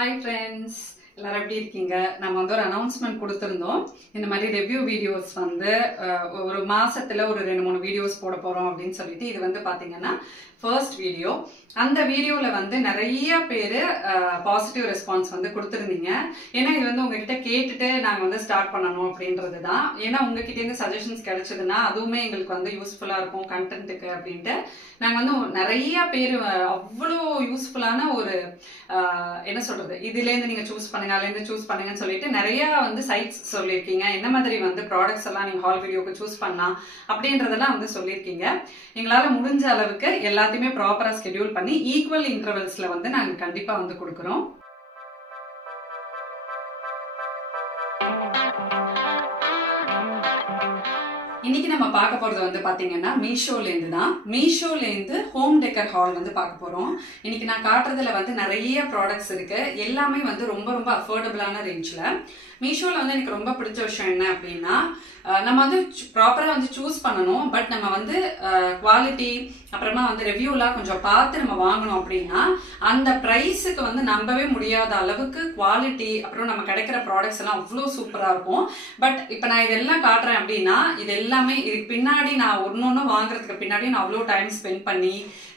Hi friends, எல்லாரும் எப்படி இருக்கீங்க? நம்ம வந்து ஒரு அனௌன்ஸ்மென்ட் கொடுத்திருந்தோம். இந்த மாதிரி ரிவ்யூ வீடியோஸ் வந்து ஒரு மாசத்துல ஒரு 2-3 வீடியோஸ் போட போறோம் அப்படின்னு சொல்லிட்டு இது வந்து பாத்தீங்கன்னா ஃபர்ஸ்ட் வீடியோ. அந்த வீடியோல வந்து நிறைய பேரு பாசிட்டிவ் ரெஸ்பான்ஸ் வந்து கொடுத்திருந்தீங்க. ஏன்னா இது வந்து உங்ககிட்ட கேட்டுட்டு நாங்க வந்து ஸ்டார்ட் பண்ணணும் அப்படின்றதுதான். ஏன்னா உங்ககிட்ட இருந்து சஜஷன்ஸ் கிடைச்சதுன்னா அதுவுமே எங்களுக்கு வந்து யூஸ்ஃபுல்லா இருக்கும் கண்டென்ட்டுக்கு அப்படின்ட்டு நாங்க வந்து நிறைய பேர் அவ்வளோ யூஸ்ஃபுல்லான ஒரு என்ன சொல்றது இதுல இருந்து நீங்க சூஸ் பண்ணுங்க அதுல இருந்து சூஸ் பண்ணுங்கன்னு சொல்லிட்டு நிறைய வந்து சைட்ஸ் சொல்லியிருக்கீங்க. என்ன மாதிரி வந்து ப்ராடக்ட்ஸ் எல்லாம் நீங்க ஹால் வீடியோக்கு சூஸ் பண்ணலாம் அப்படின்றதெல்லாம் வந்து சொல்லியிருக்கீங்க. எங்களால முடிஞ்ச அளவுக்கு எல்லாத்தையுமே ப்ராப்பரா ஸ்கெடியூல் பண்ணி ஈக்குவல் இன்டர்வல்ஸ்ல வந்து நாங்க கண்டிப்பா வந்து கொடுக்குறோம். இன்னைக்கு நம்ம பார்க்க போறது வந்து பாத்தீங்கன்னா மீஷோலேருந்து தான். மீஷோலேருந்து ஹோம் டெக்கர் ஹால் வந்து பார்க்க போறோம். இன்னைக்கு நான் காட்டுறதுல வந்து நிறைய ப்ராடக்ட்ஸ் இருக்கு. எல்லாமே வந்து ரொம்ப ரொம்ப அஃபோர்டபுளான ரேஞ்ச்ல. மீஷோல வந்து எனக்கு ரொம்ப பிடிச்ச விஷயம் என்ன அப்படின்னா நம்ம வந்து ப்ராப்பரா வந்து சூஸ் பண்ணணும். பட் நம்ம வந்து குவாலிட்டி அப்புறமா வந்து ரிவ்யூலாம் கொஞ்சம் பார்த்து நம்ம வாங்கணும் அப்படின்னா அந்த பிரைஸுக்கு வந்து நம்பவே முடியாத அளவுக்கு குவாலிட்டி அப்புறம் நம்ம கிடைக்கிற ப்ராடக்ட்ஸ் எல்லாம் அவ்வளோ சூப்பரா இருக்கும். பட் இப்போ நான் இதெல்லாம் காட்டுறேன் அப்படின்னா இது எல்லாமே இதுக்கு பின்னாடி நான் ஒன்னொன்னு வாங்குறதுக்கு பின்னாடி நான் அவ்வளோ டைம் ஸ்பெண்ட் பண்ணி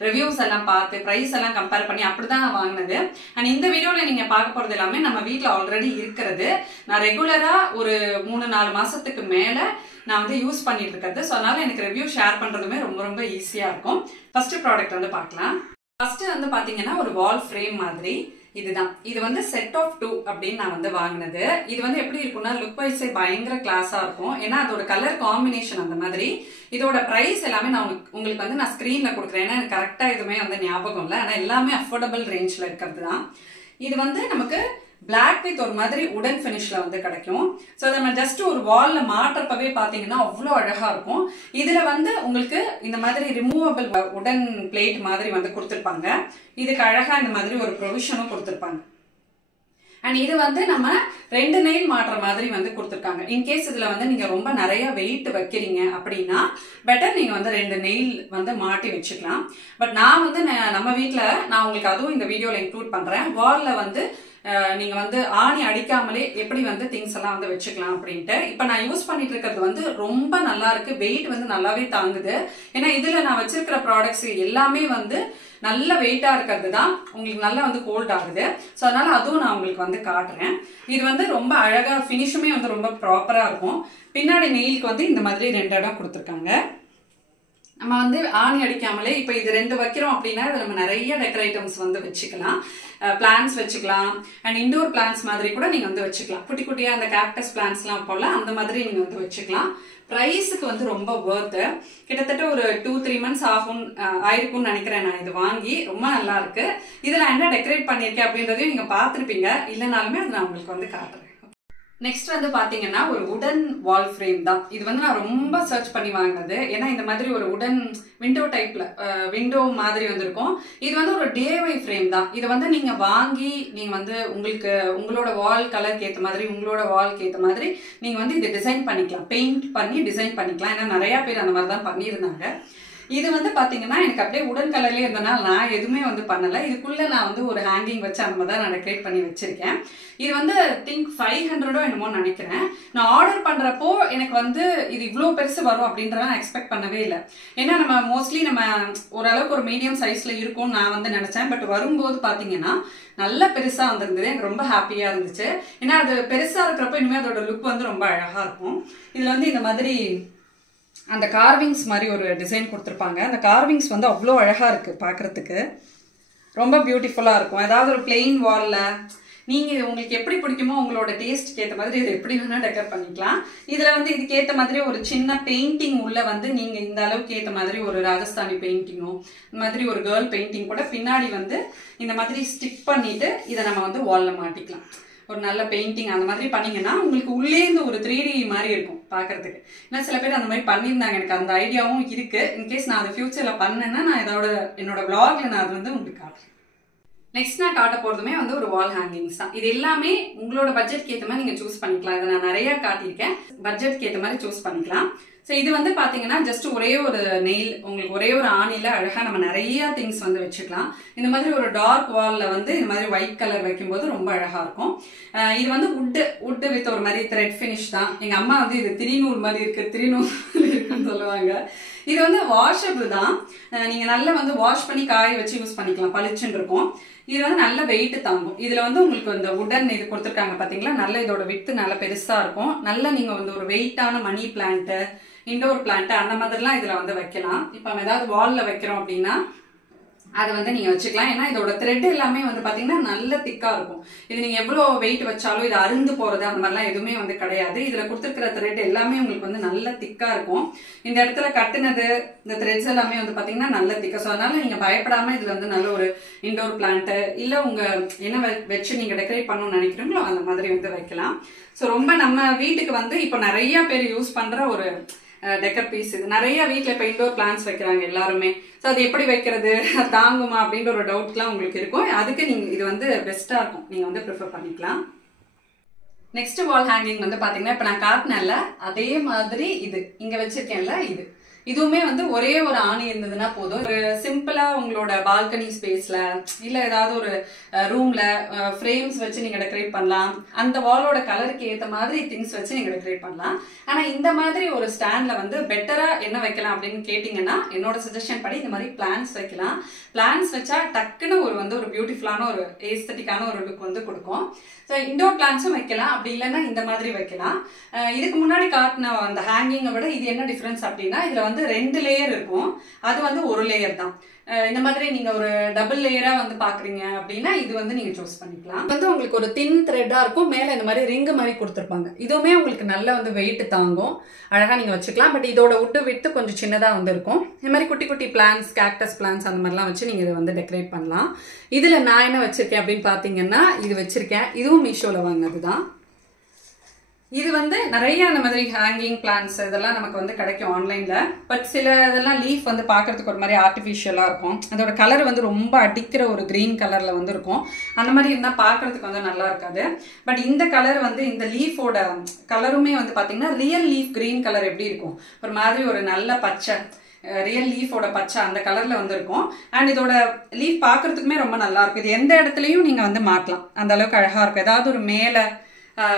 ரிவ்யூஸ் எல்லாம் பார்த்து பிரைஸ் எல்லாம் கம்பேர் பண்ணி அப்படிதான் வாங்கினது. அண்ட் இந்த வீடியோல நீங்க பார்க்க போறது எல்லாமே நம்ம வீட்டில் ஆல்ரெடி இருக்கிறது. நான் ரெகுலரா ஒரு 3-4 மாசத்துக்கு மேல நான் வந்து யூஸ் பண்ணிட்டு இருக்கிறது. ஸோ அதனால எனக்கு ரிவ்யூ ஷேர் பண்றதுமே ரொம்ப ரொம்ப ஈஸியா இருக்கும். ஃபர்ஸ்ட் ப்ராடக்ட் வந்து பார்க்கலாம். ஃபர்ஸ்ட் வந்து பாத்தீங்கன்னா ஒரு வால் ஃப்ரேம் மாதிரி இதுதான். இது வந்து செட் ஆஃப் 2 அப்படின்னு நான் வந்து வாங்கினது. இது வந்து எப்படி இருக்கும்னா லுக் வைஸே பயங்கர கிளாஸா இருக்கும். ஏன்னா அதோட கலர் காம்பினேஷன் அந்த மாதிரி. இதோட பிரைஸ் எல்லாமே நான் உங்களுக்கு வந்து நான் ஸ்கிரீன்ல கொடுக்குறேன். ஏன்னா எனக்கு கரெக்டா எதுவுமே வந்து ஞாபகம் இல்லை. ஆனா எல்லாமே அஃபோர்டபுள் ரேஞ்ச்ல இருக்கிறது தான். இது வந்து நமக்கு பிளாக் வித் ஒரு மாதிரி உடன் பினிஷ்ல வந்து கிடைக்கும். ஸோ நம்ம ஜஸ்ட் ஒரு வால்ல மாற்றப்பவே பாத்தீங்கன்னா அவ்வளோ அழகா இருக்கும். இதுல வந்து உங்களுக்கு இந்த மாதிரி ரிமூவபிள் உடன் பிளேட் மாதிரி வந்து கொடுத்துருப்பாங்க. இதுக்கு அழகா இந்த மாதிரி ஒரு ப்ரொவிஷனும் கொடுத்துருப்பாங்க. அண்ட் இது வந்து நம்ம 2 நெயில் மாற்ற மாதிரி வந்து கொடுத்துருக்காங்க. இன்கேஸ் இதுல வந்து நீங்க ரொம்ப நிறைய வெயிட் வைக்கிறீங்க அப்படின்னா பெட்டர் நீங்க வந்து 2 நெயில் வந்து மாட்டி வச்சுக்கலாம். பட் நான் வந்து நம்ம வீட்டுல நான் உங்களுக்கு அதுவும் இந்த வீடியோல இன்க்ளூட் பண்றேன். வால்ல வந்து நீங்க வந்து ஆணி அடிக்காமலே எப்படி வந்து திங்ஸ் எல்லாம் வந்து வச்சுக்கலாம் அப்படின்ட்டு. இப்ப நான் யூஸ் பண்ணிட்டு இருக்கிறது வந்து ரொம்ப நல்லா இருக்கு. வெயிட் வந்து நல்லாவே தாங்குது. ஏன்னா இதுல நான் வச்சிருக்கிற ப்ராடக்ட்ஸ் எல்லாமே வந்து நல்ல வெயிட்டா இருக்கிறது தான் உங்களுக்கு நல்லா வந்து ஹோல்ட் ஆகுது. ஸோ அதனால அதுவும் நான் உங்களுக்கு வந்து காட்டுறேன். இது வந்து ரொம்ப அழகா ஃபினிஷுமே வந்து ரொம்ப ப்ராப்பரா இருக்கும். பின்னாடி நெயிலுக்கு வந்து இந்த மாதிரி 2 இடம் கொடுத்துருக்காங்க. நம்ம வந்து ஆணி அடிக்காமலே இப்ப இது 2 வைக்கிறோம் அப்படின்னா நம்ம நிறைய டெக்கர் ஐட்டம்ஸ் வந்து வச்சுக்கலாம். பிளான்ஸ் வச்சுக்கலாம். அண்ட் இண்டோர் பிளான்ஸ் மாதிரி கூட நீங்க வந்து வச்சுக்கலாம். குட்டி குட்டியா அந்த கேக்டஸ் பிளான்ஸ் எல்லாம் போல அந்த மாதிரி நீங்க வந்து வச்சுக்கலாம். பிரைஸுக்கு வந்து ரொம்ப வர்த். கிட்டத்தட்ட ஒரு 2-3 மந்த்ஸ் ஆயிருக்கும்னு நினைக்கிறேன். நான் இது வாங்கி ரொம்ப நல்லா இருக்கு. இதுல என்ன டெக்கரேட் பண்ணிருக்கேன் அப்படின்றதையும் நீங்க பாத்திருப்பீங்க. இல்லைனாலுமே அது நான் உங்களுக்கு வந்து காட்டுறேன். நெக்ஸ்ட் வந்து பாத்தீங்கன்னா ஒரு உடன் வால் ஃப்ரேம் தான். இது வந்து நான் ரொம்ப சர்ச் பண்ணி வாங்கினது. ஏன்னா இந்த மாதிரி ஒரு உடன் விண்டோ டைப்ல விண்டோ மாதிரி வந்திருக்கும். இது வந்து ஒரு DIY ஃப்ரேம் தான். இதை வந்து நீங்க வாங்கி நீங்க வந்து உங்களோட வால் கலருக்கு ஏற்ற மாதிரி உங்களோட வால்க்கு ஏற்ற மாதிரி நீங்க வந்து இதை டிசைன் பண்ணிக்கலாம். பெயிண்ட் பண்ணி டிசைன் பண்ணிக்கலாம். ஏன்னா நிறைய பேர் அந்த மாதிரி தான் பண்ணியிருந்தாங்க. இது வந்து பாத்தீங்கன்னா எனக்கு அப்படியே உடன் கலர்லயே இருந்தனால நான் எதுவுமே வந்து பண்ணல. இதுக்குள்ள நான் வந்து ஒரு ஹேங்கிங் வச்சு அந்த மாதிரி தான் நான் டெக்கரேட் பண்ணி வச்சிருக்கேன். இது வந்து திங்க் 500 என்னமோ நினைக்கிறேன். நான் ஆர்டர் பண்றப்போ எனக்கு வந்து இது இவ்வளவு பெருசு வரும் அப்படின்றத நான் எக்ஸ்பெக்ட் பண்ணவே இல்லை. ஏன்னா நம்ம மோஸ்ட்லி நம்ம ஓரளவுக்கு ஒரு மீடியம் சைஸ்ல இருக்கும்னு நான் வந்து நினைச்சேன். பட் வரும்போது பாத்தீங்கன்னா நல்ல பெருசா வந்திருந்தது. எனக்கு ரொம்ப ஹாப்பியா இருந்துச்சு. ஏன்னா அது பெருசா இருக்கிறப்ப இனிமே அதோட லுக் வந்து ரொம்ப அழகா இருக்கும். இதுல வந்து இந்த மாதிரி அந்த கார்விங்ஸ் மாதிரி ஒரு டிசைன் கொடுத்துருப்பாங்க. அந்த கார்விங்ஸ் வந்து அவ்வளோ அழகா இருக்கு பார்க்கறதுக்கு. ரொம்ப பியூட்டிஃபுல்லா இருக்கும். ஏதாவது ஒரு பிளெயின் வால்ல நீங்க உங்களுக்கு எப்படி பிடிக்குமோ உங்களோட டேஸ்ட்க்கு ஏற்ற மாதிரி இது எப்படி வேணா டெக்கர் பண்ணிக்கலாம். இதுல வந்து இதுக்கு ஏற்ற மாதிரி ஒரு சின்ன பெயிண்டிங் உள்ள வந்து நீங்க இந்த அளவுக்கு ஏற்ற மாதிரி ஒரு ராஜஸ்தானி பெயிண்டிங்கோ இந்த மாதிரி ஒரு கேர்ள் பெயிண்டிங் கூட பின்னாடி வந்து இந்த மாதிரி ஸ்டிக் பண்ணிட்டு இதை நம்ம வந்து வால்ல மாட்டிக்கலாம். ஒரு நல்ல பெயிண்டிங் அந்த மாதிரி பண்ணீங்கன்னா உங்களுக்கு உள்ளே இருந்து ஒரு 3D மாதிரி இருக்கும் பாக்குறதுக்கு. ஏன்னா சில பேர் அந்த மாதிரி பண்ணியிருந்தாங்க. எனக்கு அந்த ஐடியாவும் இருக்கு. இன்கேஸ் நான் அதை ஃபியூச்சர்ல பண்ணேன்னா நான் என்னோட விளாக்ல நான் அது வந்து உங்களுக்கு காட்டுறேன். நெக்ஸ்ட் நான் காட்ட போறதுமே வந்து ஒரு வால் ஹேங்கிங்ஸ் தான். இது எல்லாமே உங்களோட பட்ஜெட்க்கு ஏற்ற மாதிரி நீங்க சூஸ் பண்ணிக்கலாம். இதை நான் நிறைய காட்டியிருக்கேன். பட்ஜெட்க்கு ஏற்ற மாதிரி சூஸ் பண்ணிக்கலாம். ஸோ இது வந்து பார்த்தீங்கன்னா ஜஸ்ட் ஒரே ஒரு நெயில், உங்களுக்கு ஒரே ஒரு ஆணியில் அழகாக நம்ம நிறைய திங்ஸ் வந்து வச்சுக்கலாம். இந்த மாதிரி ஒரு டார்க் வாலில் வந்து இந்த மாதிரி ஒயிட் கலர் வைக்கும்போது ரொம்ப அழகாக இருக்கும். இது வந்து உட்டு வித் ஒரு மாதிரி த்ரெட் ஃபினிஷ் தான். எங்கள் அம்மா வந்து இது திரிநூல் மாதிரி இருக்குது, திரிநூல் இருக்குன்னு சொல்லுவாங்க. இது வந்து வாஷபிள் தான். நீங்கள் நல்லா வந்து வாஷ் பண்ணி காய வச்சு யூஸ் பண்ணிக்கலாம், பளிச்சுன்னு இருக்கும். இது வந்து நல்ல வெயிட் தாங்கும். இதுல வந்து உங்களுக்கு இந்த உடன் இது கொடுத்துருக்காங்க பாத்தீங்களா, நல்ல இதோட வித்து நல்ல பெருசா இருக்கும். நல்ல நீங்க வந்து ஒரு வெயிட்டான மணி பிளான்ட், இண்டோர் பிளான்ட் அந்த மாதிரிலாம் இதுல வந்து வைக்கலாம். இப்ப நம்ம ஏதாவது வால்ல வைக்கிறோம் அப்படின்னா அதை வந்து நீங்க வச்சுக்கலாம். ஏன்னா இதோட த்ரெட் எல்லாமே வந்து பாத்தீங்கன்னா நல்ல திக்கா இருக்கும். இது நீங்க எவ்வளவு வெயிட் வச்சாலும் இது அருந்து போறது அந்த மாதிரிலாம் எதுவுமே வந்து கிடையாது. இதுல கொடுத்துருக்கிற த்ரெட் எல்லாமே உங்களுக்கு வந்து நல்ல திக்கா இருக்கும். இந்த இடத்துல கட்டுனது இந்த த்ரெட்ஸ் எல்லாமே வந்து பாத்தீங்கன்னா நல்ல திக்கா. ஸோ அதனால நீங்க பயப்படாம இதுல வந்து நல்ல ஒரு இண்டோர் பிளான்ட் இல்ல உங்க என்ன வச்சு நீங்க டெக்கரேட் பண்ணணும்னு நினைக்கிறீங்களோ அந்த மாதிரி வந்து வைக்கலாம். ஸோ ரொம்ப நம்ம வீட்டுக்கு வந்து இப்போ நிறைய பேர் யூஸ் பண்ற ஒரு டெக்கர் பீஸ் இது. நிறைய வீட்டில் இப்போ இண்டோர் பிளான்ஸ் வைக்கிறாங்க எல்லாருமே. ஸோ அது எப்படி வைக்கிறது, தாங்குமா அப்படின்ற ஒரு டவுட்லாம் உங்களுக்கு இருக்கும். அதுக்கு நீங்க இது வந்து பெஸ்டா இருக்கும், நீங்க வந்து ப்ரிஃபர் பண்ணிக்கலாம். நெக்ஸ்ட் வால் ஹேங்கிங் வந்து பாத்தீங்கன்னா இப்ப நான் காட்டினேன்ல அதே மாதிரி இது இங்க வச்சிருக்கேன்ல இதுவுமே வந்து ஒரே ஒரு ஆணி இருந்ததுன்னா போதும். ஒரு சிம்பிளா உங்களோட பால்கனி ஸ்பேஸ்ல இல்ல ஏதாவது ஒரு ரூம்ல ஃப்ரேம்ஸ் வச்சு நீங்க டெக்கரேட் பண்ணலாம். அந்த வாலோட கலருக்கு ஏத்த மாதிரி திங்ஸ் வச்சு நீங்க டெக்கரேட் பண்ணலாம். ஆனா இந்த மாதிரி ஒரு ஸ்டாண்ட்ல வந்து பெட்டரா என்ன வைக்கலாம் அப்படின்னு கேட்டீங்கன்னா என்னோட சஜஷன் படி இந்த மாதிரி பிளான்ஸ் வைக்கலாம். பிளான்ஸ் வச்சா டக்குன்னு ஒரு வந்து ஒரு பியூட்டிஃபுல்லான ஒரு ஏஸ்தட்டிக்கான ஒரு லுக் வந்து கொடுக்கும். ஸோ இண்டோர் பிளான்ஸும் வைக்கலாம், அப்படி இல்லைன்னா இந்த மாதிரி வைக்கலாம். இதுக்கு முன்னாடி காட்டின அந்த ஹேங்கிங்கை விட இது என்ன டிஃபரன்ஸ் அப்படின்னா இதுல வந்து 2 லேயர் இருக்கும், அது வந்து ஒரு லேயர் தான். இந்த மாதிரி நீங்க ஒரு டபுள் லேயரா வந்து பாக்குறீங்க அப்படின்னா இது வந்து நீங்க சூஸ் பண்ணிக்கலாம். வந்து உங்களுக்கு ஒரு தின் த்ரெட்டா இருக்கும், மேல இந்த மாதிரி ரிங் மாதிரி கொடுத்துருப்பாங்க. இதுவுமே உங்களுக்கு நல்ல வந்து வெயிட் தாங்கும், அழகா நீங்க வச்சுக்கலாம். பட் இதோட உட்டு விட்டு கொஞ்சம் சின்னதா வந்து இருக்கும். இந்த மாதிரி குட்டி குட்டி பிளான்ஸ், கேக்டஸ் பிளான்ஸ் அந்த மாதிரிலாம் வச்சு நீங்க இதை வந்து டெக்கரேட் பண்ணலாம். இதுல நான் என்ன வச்சிருக்கேன் அப்படின்னு பாத்தீங்கன்னா இது வச்சிருக்கேன். இதுவும் மீஷோல வாங்கினதுதான். இது வந்து நிறைய அந்த மாதிரி ஹேங்கிங் பிளான்ஸ் இதெல்லாம் நமக்கு வந்து கிடைக்கும் ஆன்லைன்ல. பட் சில இதெல்லாம் லீஃப் வந்து பார்க்கறதுக்கு ஒரு மாதிரி ஆர்டிஃபிஷியலா இருக்கும். அதோட கலர் வந்து ரொம்ப அடிக்கிற ஒரு கிரீன் கலர்ல வந்து இருக்கும். அந்த மாதிரி இருந்தால் பார்க்கறதுக்கு வந்து நல்லா இருக்காது. பட் இந்த கலர் வந்து இந்த லீஃபோட கலருமே வந்து பார்த்தீங்கன்னா ரியல் லீஃப் கிரீன் கலர் எப்படி இருக்கும், ஒரு மாதிரி ஒரு நல்ல பச்சை ரியல் லீஃபோட பச்சை அந்த கலர்ல வந்து இருக்கும். அண்ட் இதோட லீஃப் பார்க்கறதுக்குமே ரொம்ப நல்லா இருக்கும். இது எந்த இடத்துலையும் நீங்க வந்து மாட்டலாம், அந்த அளவுக்கு அழகா இருக்கும். ஏதாவது ஒரு மேலே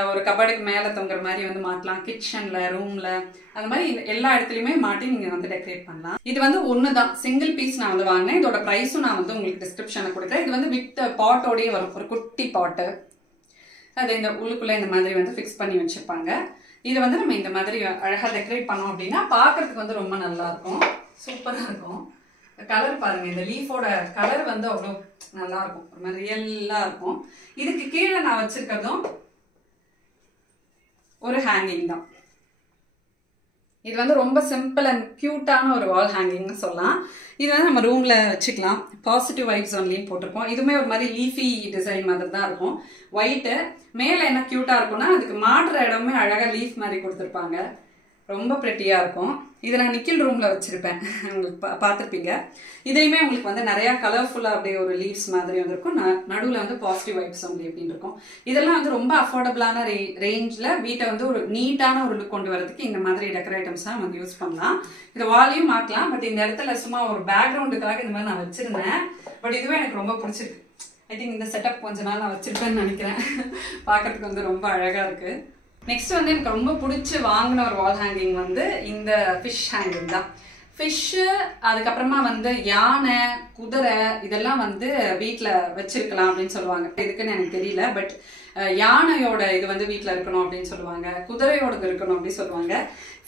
ஒரு கபடுக்கு மேலே தொங்குற மாதிரி வந்து மாட்டலாம், கிச்சன்ல ரூம்ல அந்த மாதிரி எல்லா இடத்துலையுமே மாட்டி நீங்க வந்து டெக்கரேட் பண்ணலாம். இது வந்து ஒண்ணுதான், சிங்கிள் பீஸ் நான் வந்து வாங்கினேன். இதோட ப்ரைஸும் நான் வந்து உங்களுக்கு டிஸ்கிரிப்ஷன்ல கொடுக்குறேன். இது வந்து வித் பாட்டோடயே வரும், ஒரு குட்டி பாட்டு. அது இந்த உள்ளுக்குள்ள இந்த மாதிரி வந்து ஃபிக்ஸ் பண்ணி வச்சிருப்பாங்க. இதை வந்து நம்ம இந்த மாதிரி அழகா டெக்கரேட் பண்ணோம் அப்படின்னா பார்க்கறதுக்கு வந்து ரொம்ப நல்லா இருக்கும், சூப்பரா இருக்கும். கலர் பாருங்க, இந்த லீஃபோட கலர் வந்து அவ்வளோ நல்லா இருக்கும், ஒரு மாதிரி ரியலா இருக்கும். இதுக்கு கீழே நான் வச்சிருக்கிறதும் ஒரு ஹேங்கிங் தான். இது வந்து ரொம்ப சிம்பிள் அண்ட் கியூட்டான ஒரு வால் ஹேங்கிங்னு சொல்லலாம். இது வந்து நம்ம ரூம்ல வச்சுக்கலாம். பாசிட்டிவ் வைப்ஸ் ஒன்லின்னு போட்டிருப்போம். இதுவுமே ஒரு மாதிரி லீஃபி டிசைன் மாதிரி தான் இருக்கும். ஒயிட்டு மேல என்ன கியூட்டா இருக்கும்னா அதுக்கு மாட்டுற இடமே அழகா லீஃப் மாதிரி கொடுத்துருப்பாங்க, ரொம்ப பிரெட்டியா இருக்கும். இதை நான் நிக்கில் ரூம்ல வச்சிருப்பேன், உங்களுக்கு பார்த்துருப்பீங்க. இதையுமே உங்களுக்கு வந்து நிறைய கலர்ஃபுல்லா அப்படியே ஒரு லீவ்ஸ் மாதிரி வந்திருக்கும். நடுவில் வந்து பாசிட்டிவ் வைப்ஸ் ஒன்லி அப்படின்னு இருக்கும். இதெல்லாம் வந்து ரொம்ப அஃபோர்டபுளான ரேஞ்சில் வீட்டை வந்து ஒரு நீட்டான ஒரு லுக் கொண்டு வரதுக்கு இந்த மாதிரி டெக்கர் ஐட்டம்ஸ் தான் வந்து யூஸ் பண்ணலாம். இதை வாலையும் மாற்றலாம். பட் இந்த இடத்துல சும்மா ஒரு பேக்ரவுண்டுக்காக இந்த மாதிரி நான் வச்சிருந்தேன். பட் இதுவே எனக்கு ரொம்ப பிடிச்சிருக்கு. ஐ திங்க் இந்த செட்டப் கொஞ்ச நாள் நான் வச்சிருப்பேன்னு நினைக்கிறேன். பார்க்கறதுக்கு வந்து ரொம்ப அழகா இருக்கு. நெக்ஸ்ட் வந்து எனக்கு ரொம்ப பிடிச்சி வாங்கின ஒரு வால் ஹேங்கிங் வந்து இந்த ஃபிஷ் ஹேங்கிங் தான். ஃபிஷ்ஷு, அதுக்கப்புறமா வந்து யானை, குதிரை இதெல்லாம் வந்து வீட்டில் வச்சிருக்கலாம் அப்படின்னு சொல்லுவாங்க. இதுக்குன்னு எனக்கு தெரியல. பட் யானையோட இது வந்து வீட்டில் இருக்கணும் அப்படின்னு சொல்லுவாங்க, குதிரையோடது இருக்கணும் அப்படின்னு சொல்லுவாங்க.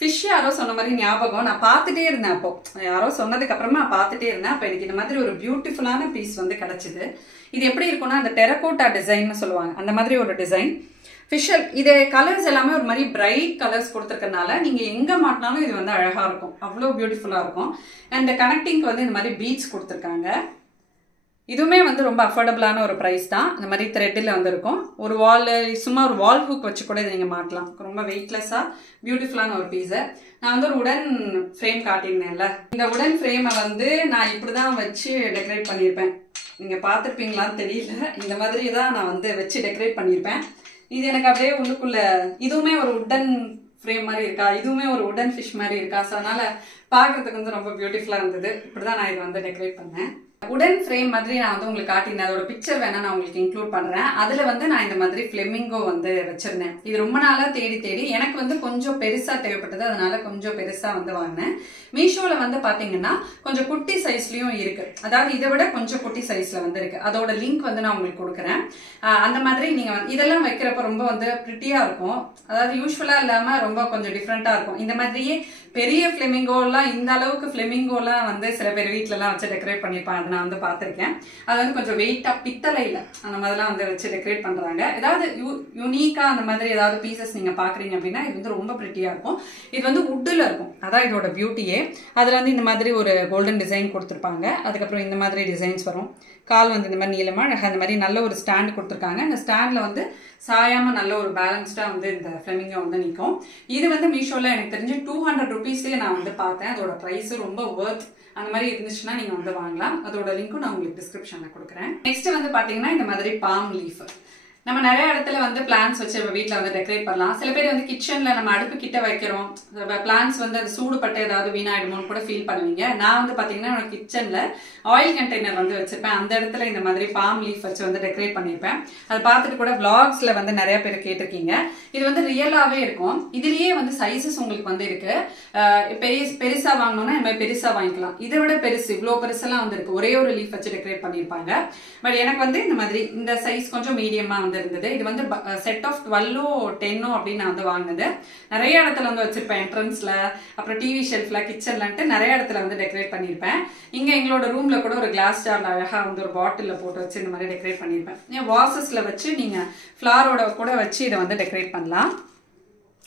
ஃபிஷ் யாரோ சொன்ன மாதிரி ஞாபகம், நான் பார்த்துட்டே இருந்தேன். அப்போ யாரோ சொன்னதுக்கு அப்புறமா பார்த்துட்டே இருந்தேன். அப்போ எனக்கு இந்த மாதிரி ஒரு பியூட்டிஃபுல்லான பீஸ் வந்து கிடைச்சிது. இது எப்படி இருக்கும்னா அந்த டெரகோட்டா டிசைன்னு சொல்லுவாங்க, அந்த மாதிரி ஒரு டிசைன். ஃபிஷல் இது கலர்ஸ் எல்லாமே ஒரு மாதிரி பிரைட் கலர்ஸ் கொடுத்துருக்கனால நீங்க எங்க மாட்டினாலும் இது வந்து அழகா இருக்கும், அவ்வளோ பியூட்டிஃபுல்லா இருக்கும். அண்ட் கனெக்டிங்க்கு வந்து இந்த மாதிரி பீட்ஸ் கொடுத்துருக்காங்க. இதுவுமே வந்து ரொம்ப அஃபோர்டபுளான ஒரு ப்ரைஸ் தான். இந்த மாதிரி த்ரெட்டில் வந்து இருக்கும். ஒரு வால், சும்மா ஒரு வால் ஹூக் வச்சு கூட இதை நீங்கள் மாட்டலாம். ரொம்ப வெயிட்லெஸ்ஸாக பியூட்டிஃபுல்லான ஒரு பீஸை. நான் வந்து ஒரு உடன் ஃப்ரேம் காட்டியிருந்தேன்ல, இந்த உடன் ஃப்ரேமை வந்து நான் இப்படி தான் வச்சு டெக்கரேட் பண்ணியிருப்பேன். நீங்கள் பார்த்துருப்பீங்களான்னு தெரியல, இந்த மாதிரி தான் நான் வந்து வச்சு டெக்கரேட் பண்ணியிருப்பேன். இது எனக்கு அப்படியே உள்ளுக்குள்ள இதுவுமே ஒரு உடன் ஃப்ரேம் மாதிரி இருக்கா, இதுவுமே ஒரு உடன் ஃபிஷ் மாதிரி இருக்கா. ஸோ அதனால பார்க்கறதுக்கு வந்து ரொம்ப பியூட்டிஃபுல்லாக இருந்தது. இப்படிதான் நான் இதை வந்து டெக்கரேட் பண்ணேன். உடன் ஃப்ரேம் மாதிரி நான் வந்து உங்களுக்கு காட்டினேன். அதோட பிக்சர் வேணா நான் உங்களுக்கு இன்க்ளூட் பண்றேன். அதுல வந்து நான் இந்த மாதிரி ஃபிளெமிங்கோ வந்து வச்சிருந்தேன். இது ரொம்ப நாளா தேடி எனக்கு வந்து கொஞ்சம் பெருசா தேவைப்பட்டது, அதனால கொஞ்சம் பெருசா வந்து வாங்கினேன். மீஷோல வந்து பாத்தீங்கன்னா கொஞ்சம் குட்டி சைஸ்லயும் இருக்கு, அதாவது இதை விட கொஞ்சம் குட்டி சைஸ்ல வந்து இருக்கு. அதோட லிங்க் வந்து நான் உங்களுக்கு கொடுக்குறேன். அந்த மாதிரி நீங்க இதெல்லாம் வைக்கிறப்ப ரொம்ப வந்து பிரிட்டியா இருக்கும். அதாவது யூஸ்வலா இல்லாம ரொம்ப கொஞ்சம் டிஃப்ரெண்டா இருக்கும். இந்த மாதிரியே பெரிய ஃபிளெமிங்கோலாம், இந்த அளவுக்கு ஃபிளெமிங்கோலாம் வந்து சில பேர் வீட்டுல எல்லாம் வச்சு டெக்கரேட் பண்ணிருப்பாங்க. நான் வந்து பார்த்திருக்கேன். அது வந்து கொஞ்சம் வெயிட்டா பித்தளையில அந்த மாதிரிலாம் வந்து வச்சு டெக்கரேட் பண்றாங்க. ஏதாவது யூனிக்கா அந்த மாதிரி ஏதாவது பீசஸ் நீங்க பாக்குறீங்க அப்படின்னா இது வந்து ரொம்ப பிரிட்டியா இருக்கும். இது வந்து வுட்ல இருக்கும், அதான் இதோட பியூட்டியே. அதுல வந்து இந்த மாதிரி ஒரு கோல்டன் டிசைன் கொடுத்துருப்பாங்க. அதுக்கப்புறம் இந்த மாதிரி டிசைன்ஸ் வரும். கால் வந்து இந்த மாதிரி நீளமா அந்த மாதிரி நல்ல ஒரு ஸ்டாண்ட் கொடுத்துருக்காங்க. இந்த ஸ்டாண்ட்ல வந்து சாயாம நல்ல ஒரு பேலன்ஸ்டா வந்து இந்த ஃபிளெமிங்கோ வந்து நிற்கும். இது வந்து மீஷோல எனக்கு தெரிஞ்சு 200 ருபீஸ்லயே நான் வந்து பார்த்தேன். அதோட பிரைஸ் ரொம்ப வர்த். அந்த மாதிரி இருந்துச்சுன்னா நீங்க வந்து வாங்கலாம். அதோட லிங்க்கும் நான் உங்களுக்கு டிஸ்கிரிப்ஷன்ல கொடுக்குறேன். நெக்ஸ்ட் வந்து பாத்தீங்கன்னா இந்த மாதிரி பாம் லீஃப். நம்ம நிறைய இடத்துல வந்து பிளான்ஸ் வச்சு வீட்டில் வந்து டெக்கரேட் பண்ணலாம். சில பேர் வந்து கிச்சன்ல நம்ம அடுப்பு கிட்ட வைக்கிறோம், பிளான்ஸ் வந்து அது சூடுபட்டு ஏதாவது வீணாயிடுமோன்னு கூட ஃபீல் பண்ணுவீங்க. நான் வந்து பாத்தீங்கன்னா என்னோட கிச்சன்ல ஆயில் கண்டெய்னர் வந்து வச்சிருப்பேன். அந்த இடத்துல இந்த மாதிரி பாம் லீஃப் வச்சு வந்து டெக்கரேட் பண்ணிருப்பேன். அதை பார்த்துட்டு கூட vlogsல வந்து நிறைய பேர் கேட்டிருக்கீங்க. இது வந்து ரியலாவே இருக்கும். இதுலயே வந்து சைசஸ் உங்களுக்கு வந்து இருக்கு. பெருசா வாங்கணும்னா இந்த மாதிரி பெருசா வாங்கிக்கலாம். இதை விட பெருசு, இவ்வளவு பெருசெல்லாம் வந்து இருக்கு. ஒரே ஒரு லீஃப் வச்சு டெக்கரேட் பண்ணிருப்பாங்க. பட் எனக்கு வந்து இந்த மாதிரி இந்த சைஸ் கொஞ்சம் மீடியமா வந்து இருந்தது. இது வந்து செட் ஆஃப் 12 10 அப்படின்னு நான் வந்து வாங்கினது. நிறைய இடத்துல வந்து வச்சிருப்பேன், என்ட்ரன்ஸ்ல, அப்புறம் டிவி ஷெல்ஃப்ல, கிச்சன்லன்ட்டு நிறைய இடத்துல வந்து டெக்கரேட் பண்ணிருப்பேன். இங்க எங்களோட ரூம்ல கூட ஒரு கிளாஸ் ஜார்ல அழகா வந்து ஒரு பாட்டில்ல போட்டு வச்சு இந்த மாதிரி டெக்கரேட் பண்ணிருப்பேன். வாசஸ்ல வச்சு நீங்க ஃபிளாரோட கூட வச்சு இதை வந்து டெக்கரேட் பண்ணலாம்.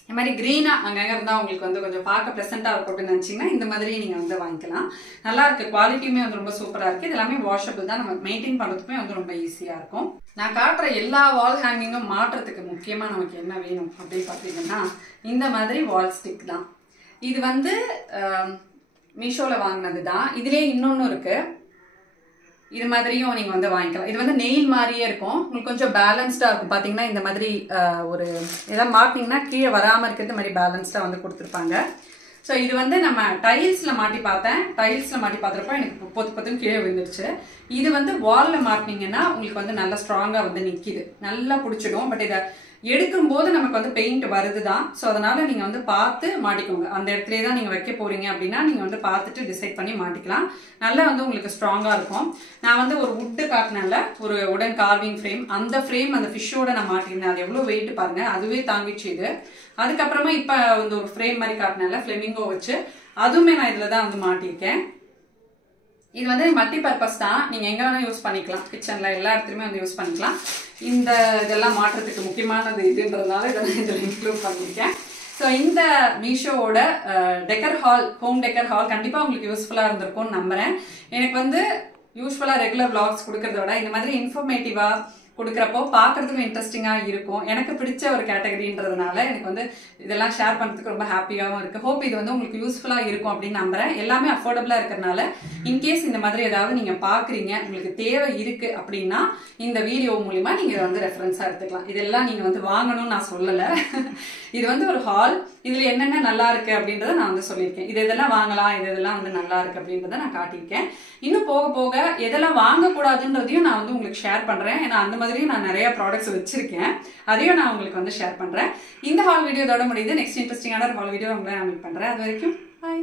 இந்த மாதிரி கிரீனா அங்கங்க இருந்தா உங்களுக்கு வந்து கொஞ்சம் பார்க்க பிளசண்டா இருக்கும் அப்படின்னு நினைச்சீங்கன்னா இந்த மாதிரி நீங்க வந்து வாங்கிக்கலாம். நல்லா இருக்கு, குவாலிட்டியுமே வந்து ரொம்ப சூப்பரா இருக்கு. இது எல்லாமே வாஷபிள் தான், நம்ம மெயின்டைன் பண்றதுக்குமே வந்து ரொம்ப ஈஸியா இருக்கும். நான் காட்டுற எல்லா வால் ஹேங்கிங்கும் மாற்றத்துக்கு முக்கியமா நமக்கு என்ன வேணும் அப்படின்னு பாத்தீங்கன்னா இந்த மாதிரி வால் ஸ்டிக் தான். இது வந்து மீஷோல வாங்கினது தான். இதுலயே இன்னொன்னு இருக்கு, இது மாதிரியும் நீங்க வந்து வாங்கிக்கலாம். இது வந்து நெயில் மாதிரியே இருக்கும், உங்களுக்கு கொஞ்சம் பேலன்ஸ்டா இருக்கும். பாத்தீங்கன்னா இந்த மாதிரி ஒரு ஏதாவது மாட்டிங்கன்னா கீழே வராம இருக்கிறது மாதிரி பேலன்ஸ்டா வந்து கொடுத்துருப்பாங்க. ஸோ இது வந்து நம்ம டைல்ஸ்ல மாட்டி பார்த்தேன். டைல்ஸ்ல மாட்டி பார்த்துறப்ப எனக்கு பொத்துன்னு கீழே விழுந்துருச்சு. இது வந்து வால்ல மாட்டினீங்கன்னா உங்களுக்கு வந்து நல்லா ஸ்ட்ராங்கா வந்து நிக்குது, நல்லா பிடிச்சிடும். பட் இதை எடுக்கும் போது நமக்கு வந்து பெயிண்ட் வருதுதான். ஸோ அதனால நீங்க வந்து பார்த்து மாட்டிக்கோங்க. அந்த இடத்துலயே தான் நீங்க வைக்க போறீங்க அப்படின்னா நீங்க வந்து பார்த்துட்டு டிசைட் பண்ணி மாட்டிக்கலாம். நல்லா வந்து உங்களுக்கு ஸ்ட்ராங்கா இருக்கும். நான் வந்து ஒரு வுட்டு காட்டினால ஒரு உடன் கார்விங் ஃப்ரேம், அந்த ஃப்ரேம் அந்த ஃபிஷ்ஷோட நான் மாட்டிருந்தேன். அது எவ்வளவு வெயிட் பாருங்க, அதுவே தாங்கிச்சு இது. அதுக்கப்புறமா இப்ப வந்து ஒரு ஃப்ரேம் மாதிரி காட்டினால ஃபிளெமிங்கோ வச்சு அதுவுமே நான் இதுல தான் வந்து மாட்டிருக்கேன். இது வந்து மல்டி பர்பஸ் தான், நீங்க எங்க வேணா யூஸ் பண்ணிக்கலாம். கிச்சன்ல எல்லா இடத்துலயுமே வந்து யூஸ் பண்ணிக்கலாம். இந்த இதெல்லாம் மாற்றத்துக்கு முக்கியமானது இதுன்றதுனால இதெல்லாம் இதில் இன்க்ளூட் பண்ணியிருக்கேன். ஸோ இந்த மீஷோவோட decor haul, home decor haul கண்டிப்பா உங்களுக்கு யூஸ்ஃபுல்லா இருந்திருக்கும்னு நம்புறேன். எனக்கு வந்து யூஸ்வலா ரெகுலர் vlogs கொடுக்கறத விட இந்த மாதிரி இன்ஃபர்மேட்டிவா கொடுக்குறப்போ பார்க்கறதுக்கும் இன்ட்ரெஸ்டிங்கா இருக்கும். எனக்கு பிடிச்ச ஒரு கேட்டகரின்றதுனால எனக்கு வந்து இதெல்லாம் ஷேர் பண்றதுக்கு ரொம்ப ஹாப்பியாகவும் இருக்கு. ஹோப் இது வந்து உங்களுக்கு யூஸ்ஃபுல்லா இருக்கும் அப்படின்னு நம்புறேன். எல்லாமே அஃபோர்டபுளா இருக்கிறதுனால இன்கேஸ் இந்த மாதிரி ஏதாவது நீங்க பாக்குறீங்க, உங்களுக்கு தேவை இருக்கு அப்படின்னா இந்த வீடியோ மூலியமா நீங்க வந்து ரெஃபரன்ஸா எடுத்துக்கலாம். இதெல்லாம் நீங்க வந்து வாங்கணும்னு நான் சொல்லல. இது வந்து ஒரு ஹால், இதுல என்னென்ன நல்லா இருக்கு அப்படின்றத நான் வந்து சொல்லியிருக்கேன். இதெல்லாம் வாங்கலாம், இதெல்லாம் வந்து நல்லா இருக்கு அப்படின்றத நான் காட்டியிருக்கேன். இன்னும் போக போக எதெல்லாம் வாங்கக்கூடாதுன்றதையும் நான் வந்து உங்களுக்கு ஷேர் பண்றேன். ஏன்னா அந்த மாதிரியும் நான் நிறைய ப்ராடக்ட்ஸ் வச்சிருக்கேன், அதையும் நான் உங்களுக்கு வந்து ஷேர் பண்றேன். இந்த ஹால் வீடியோ இதோட முடியுது. நெக்ஸ்ட் இன்ட்ரெஸ்டிங்கான ஹால் வீடியோ உங்களை நான் மீட் பண்றேன். அது வரைக்கும் பை.